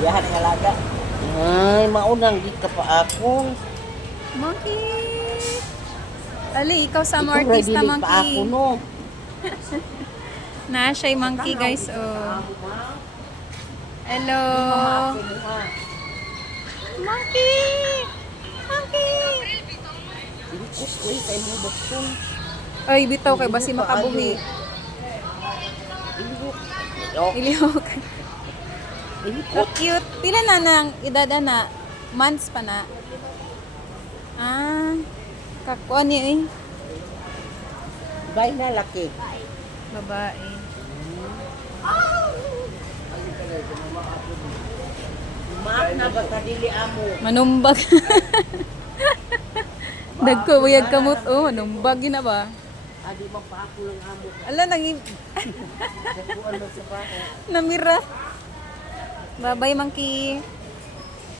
Yahan nga laga. Ay, maunang di ka pa ako. Monkey! Ali, ikaw sa Ito, mga artista, ready pa ako, monkey. no? Na siya yung monkey, guys. Oh. Hello. Monkey! Monkey! Ilikos ko eh, kay mo doktor. Ay, bitaw kay basi makabuhi. Ilikos. Ilihok. So Ilikos. cute. Pila na nang edad na? Months pa na? Ah, kakuan niya eh. Bay na laki. Babae. Maak na ba kadili amo? Manumbag. Dagko buyag kamot. Oh, manumbag yun na ba? Adi man pa ako lang amo. Ala, Dakuan mo sa baho. namira. Bye-bye, monkey.